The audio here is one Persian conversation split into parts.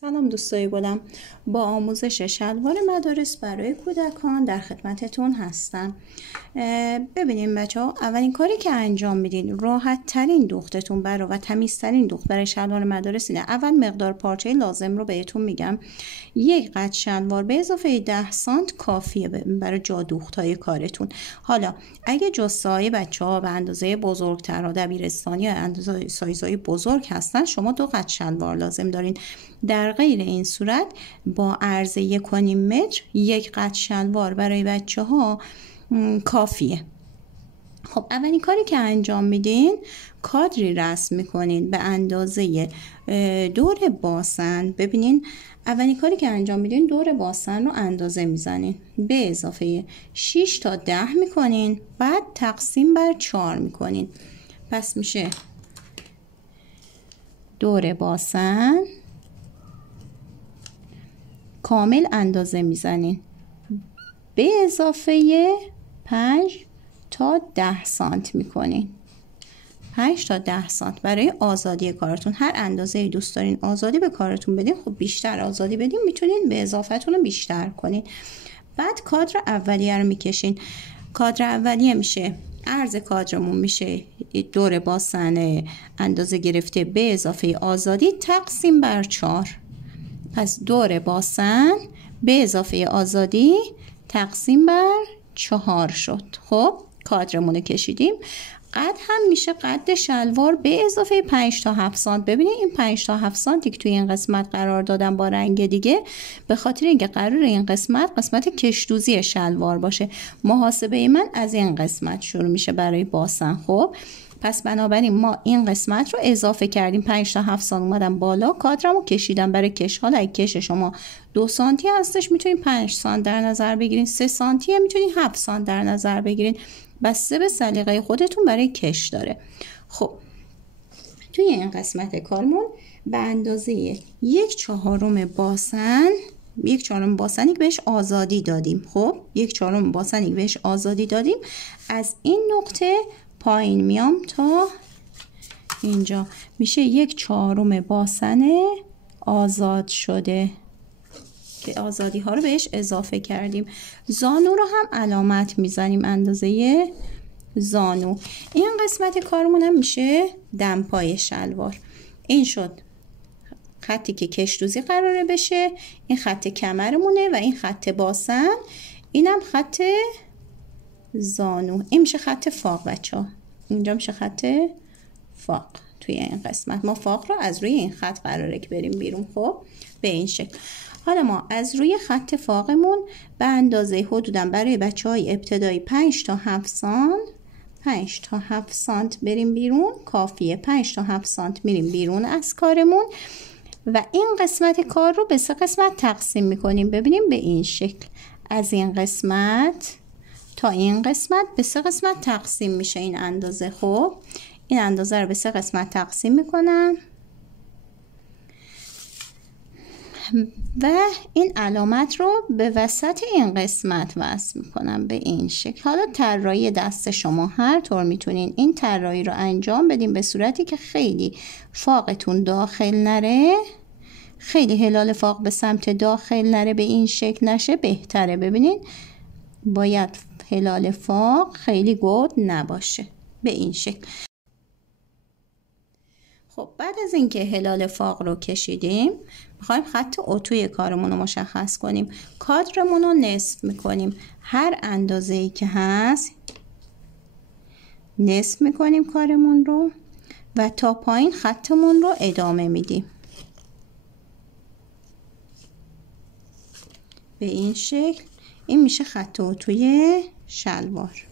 سلام دوستای گلم، با آموزش شلوار مدارس برای کودکان در خدمتتون هستم. ببینیم بچه ها، اولین کاری که انجام میدین، راحت ترین دوختتون برای و تمیز ترین دوخت برای شلوار مدارس اینه. اول مقدار پارچه لازم رو بهتون میگم. یک قد شلوار به اضافه 10 سانت کافیه برای جا دوخت های کارتون. حالا اگه جسای بچه ها به اندازه بزرگتر، دبیرستانی یا اندازه سایزهای بزرگ هستن، شما 2 قد شلوار لازم دارین. در غیر این صورت با عرض 1.5 متر یک قد شلوار برای بچه ها کافیه. خب اولین کاری که انجام میدین، کادری رسم میکنین به اندازه دور باسن. ببینین اولین کاری که انجام میدین، دور باسن رو اندازه میزنین، به اضافه 6 تا 10 میکنین، بعد تقسیم بر 4 میکنین. پس میشه دور باسن کامل اندازه میزنین، به اضافه 5 تا 10 سانت میکنین. 5 تا 10 سانت برای آزادی کارتون. هر اندازه دوست دارین آزادی به کارتون بدین، خب بیشتر آزادی بدین میتونین به اضافتون رو بیشتر کنین. بعد کادر اولیه رو میکشین. کادر اولیه میشه، عرض کادرمون میشه دور باسن اندازه گرفته به اضافه آزادی تقسیم بر 4. پس دور باسن به اضافه آزادی تقسیم بر 4 شد. خب کادرمون رو کشیدیم. قد هم میشه قد شلوار به اضافه 5 تا 7 سانت. ببینید این 5 تا 7 سانتی که توی این قسمت قرار دادم با رنگ دیگه، به خاطر اینکه قرار این قسمت کشدوزی شلوار باشه. محاسبه من از این قسمت شروع میشه برای باسن. خب پس بنابراین ما این قسمت رو اضافه کردیم. 5 تا 7 سانت اومدم بالا، کادرمو کشیدم برای کش. حالا اگه کش شما 2 سانتی هستش میتونید 5 سانت در نظر بگیرین، 3 سانتی میتونید 7 سانت در نظر بگیرین، بسته به سلیقه خودتون برای کش داره. خب توی این قسمت کارمون به اندازه 1/4 باسن، 1/4 باسنی که بهش آزادی دادیم. خب 1/4 باسنی که بهش آزادی دادیم، از این نقطه پایین میام تا اینجا، میشه 1/4 باسن آزاد شده که آزادی ها رو بهش اضافه کردیم. زانو رو هم علامت میزنیم، اندازه زانو. این قسمت کارمون هم میشه دمپای شلوار. این شد خطی که کشدوزی قراره بشه، این خط کمرمونه و این خط باسن، اینم خط زانو. این میشه خط فاق بچه ها. اینجا میشه خط فاق. توی این قسمت ما فاق رو از روی این خط قراره که بریم بیرون. خب به این شکل. حالا ما از روی خط فاقمون به اندازه حدوداً برای بچه های ابتدایی 5 تا 7 سانت 5 تا 7 سانت بریم بیرون، کافیه. 5 تا 7 سانت میریم بیرون از کارمون و این قسمت کار رو به 3 قسمت تقسیم میکنیم. ببینیم به این شکل، از این قسمت تا این قسمت به 3 قسمت تقسیم میشه این اندازه. خب این اندازه رو به 3 قسمت تقسیم میکنم و این علامت رو به وسط این قسمت وصل میکنم به این شکل. حالا طراحی دست شما هر طور میتونین این طراحی رو انجام بدین به صورتی که خیلی فاقتون داخل نره، خیلی هلال فاق به سمت داخل نره، به این شکل نشه بهتره. ببینین باید هلال فاق خیلی گود نباشه، به این شکل. خب بعد از اینکه هلال فاق رو کشیدیم، میخوایم خط اتوی کارمون رو مشخص کنیم. کادرمون رو نصف میکنیم، هر اندازه‌ای که هست نصف میکنیم کارمون رو و تا پایین خطمون رو ادامه میدیم به این شکل. این میشه خط اتوی شلوار.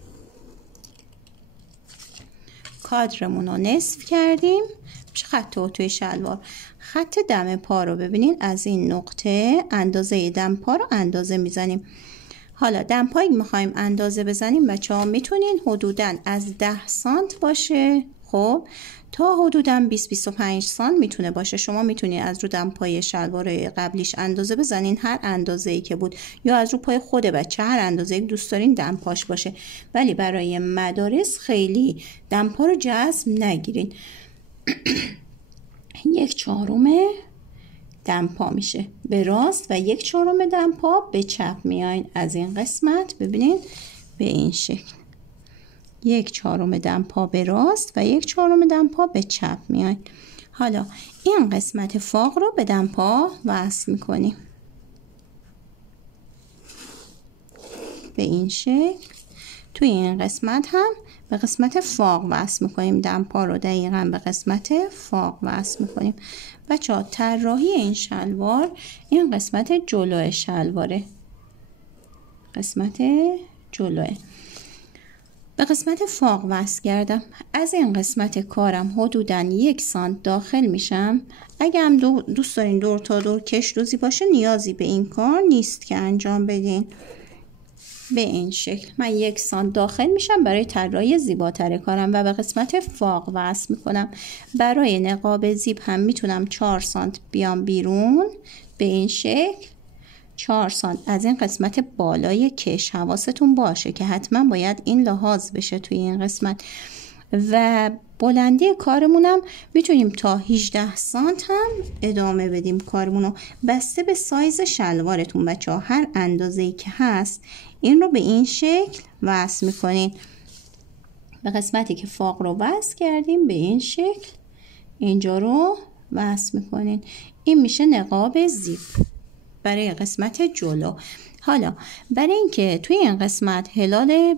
کادرمون رو نصف کردیم، میشه خط اتوی شلوار. خط دم پا رو ببینین، از این نقطه اندازه دم پا رو اندازه میزنیم. حالا دم پایی میخوایم اندازه بزنیم بچه ها، میتونین حدوداً از 10 سانت باشه، خب تا حدوداً 20-25 سانت میتونه باشه. شما میتونین از رو دم پای شلوار قبلیش اندازه بزنین، هر اندازه‌ای که بود، یا از رو پای خود بچه هر اندازه‌ای دوست دارین دم پاش باشه. ولی برای مدارس خیلی دم پا رو جذب نگیرین. 1/4 دمپا میشه به راست و 1/4 دمپا به چپ میاین. از این قسمت ببینین به این شکل 1/4 دمپا به راست و 1/4 دمپا به چپ میاین. حالا این قسمت فاق رو به دمپا وصل میکنیم به این شکل. توی این قسمت هم به قسمت فاق وصل میکنیم. دمپا رو دقیقاً به قسمت فاق وصل میکنیم. بچه‌ها طراحی این شلوار این قسمت جلو شلواره، قسمت جلوه. به قسمت فاق وصل کردم. از این قسمت کارم حدوداً 1 سانت داخل میشم. اگه هم دوست دارین دور تا دور کش دوزی باشه نیازی به این کار نیست که انجام بدین. به این شکل من 1 سانت داخل میشم برای طراحی زیباتر کارم و به قسمت فاق وصل میکنم. برای نقاب زیب هم میتونم 4 سانت بیام بیرون به این شکل. 4 سانت از این قسمت بالای کش. حواستون باشه که حتما باید این لحاظ بشه توی این قسمت. و بلندی کارمونم میتونیم تا 18 سانت هم ادامه بدیم کارمونو، بسته به سایز شلوارتون بچه ها. هر اندازه‌ای که هست این رو به این شکل وصل میکنین. به قسمتی که فاق رو وصل کردیم به این شکل اینجا رو وصل میکنین. این میشه نقاب زیب برای قسمت جلو. حالا برای اینکه توی این قسمت هلال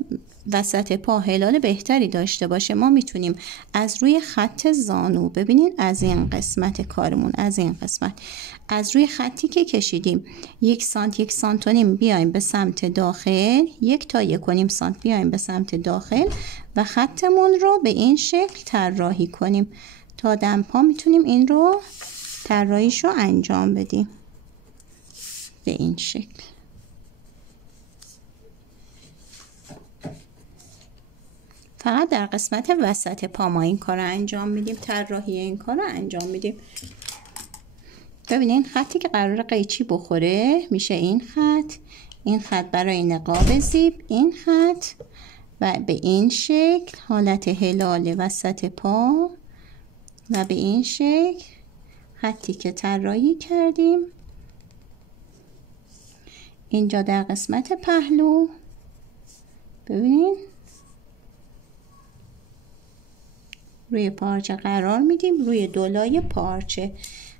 وسط پا هلال بهتری داشته باشه ما میتونیم از روی خط زانو ببینین از این قسمت کارمون از این قسمت از روی خطی که کشیدیم 1 سانت 1 سانت و نیم بیایم به سمت داخل 1 تا 1.5 سانت بیایم به سمت داخل و خطمون رو به این شکل طراحی کنیم. تا دمپا میتونیم این رو طراحیش رو انجام بدیم به این شکل. فقط در قسمت وسط پا ما این کار رو انجام میدیم، طراحی این کار رو انجام میدیم. ببینین خطی که قرار قیچی بخوره میشه این خط. این خط برای نقاب زیب، این خط و به این شکل حالت هلال وسط پا و به این شکل خطی که طراحی کردیم اینجا در قسمت پهلو. ببینین روی پارچه قرار میدیم، روی دولای پارچه.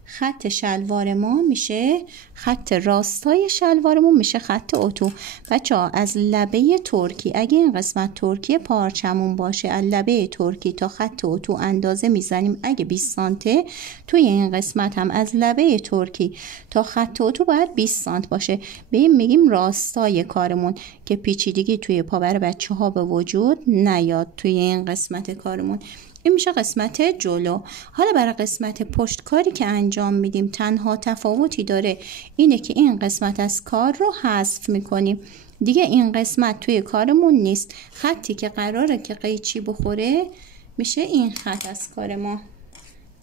خط شلوار ما میشه خط راستای شلوارمون میشه خط اتو. بچه ها از لبه ترکی اگه این قسمت ترکی پارچمون باشه از لبه ترکی تا خط اتو اندازه میزنیم. اگه 20 سانته توی این قسمت هم از لبه ترکی تا خط اتو باید 20 سانت باشه. به این میگیم راستای کارمون که پیچیدگی توی پا برای بچه ها به وجود نیاد توی این قسمت کارمون. این میشه قسمت جلو. حالا برای قسمت پشت کاری که انجام میدیم تنها تفاوتی داره اینه که این قسمت از کار رو حذف میکنیم. دیگه این قسمت توی کارمون نیست. خطی که قراره که قیچی بخوره میشه این خط از کار ما.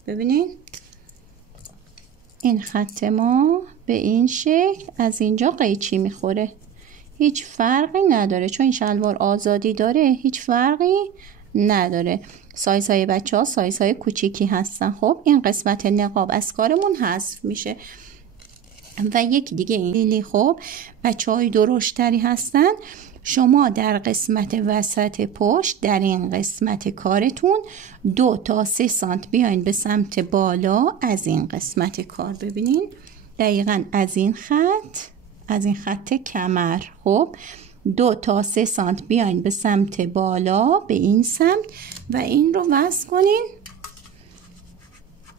ببینین این خط ما به این شکل از اینجا قیچی میخوره. هیچ فرقی نداره چون این شلوار آزادی داره، هیچ فرقی نداره. سایزهای بچه ها سایزهای کوچیکی هستن. خب این قسمت نقاب از کارمون حذف میشه. و یکی دیگه این خب بچه های درشتری هستن. شما در قسمت وسط پشت در این قسمت کارتون 2 تا 3 سانت بیاین به سمت بالا از این قسمت کار. ببینین دقیقاً از این خط کمر. خب 2 تا 3 سانت بیاین به سمت بالا به این سمت و این رو وصل کنین.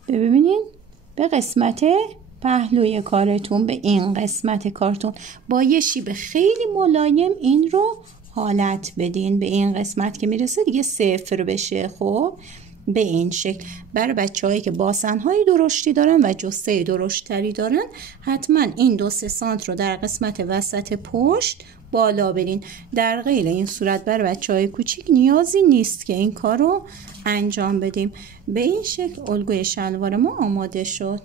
ببینین به قسمت پهلوی کارتون به این قسمت کارتون با یه شیب خیلی ملایم این رو حالت بدین به این قسمت که میرسه دیگه 0 بشه. خب به این شکل برای بچه‌هایی که باسن‌های درشتی دارن و جسته درشتری دارن حتما این 2-3 سانت رو در قسمت وسط پشت بالا برین. در غیر این صورت برای بچه‌های کوچیک نیازی نیست که این کار رو انجام بدیم. به این شکل الگوی شلوار ما آماده شد.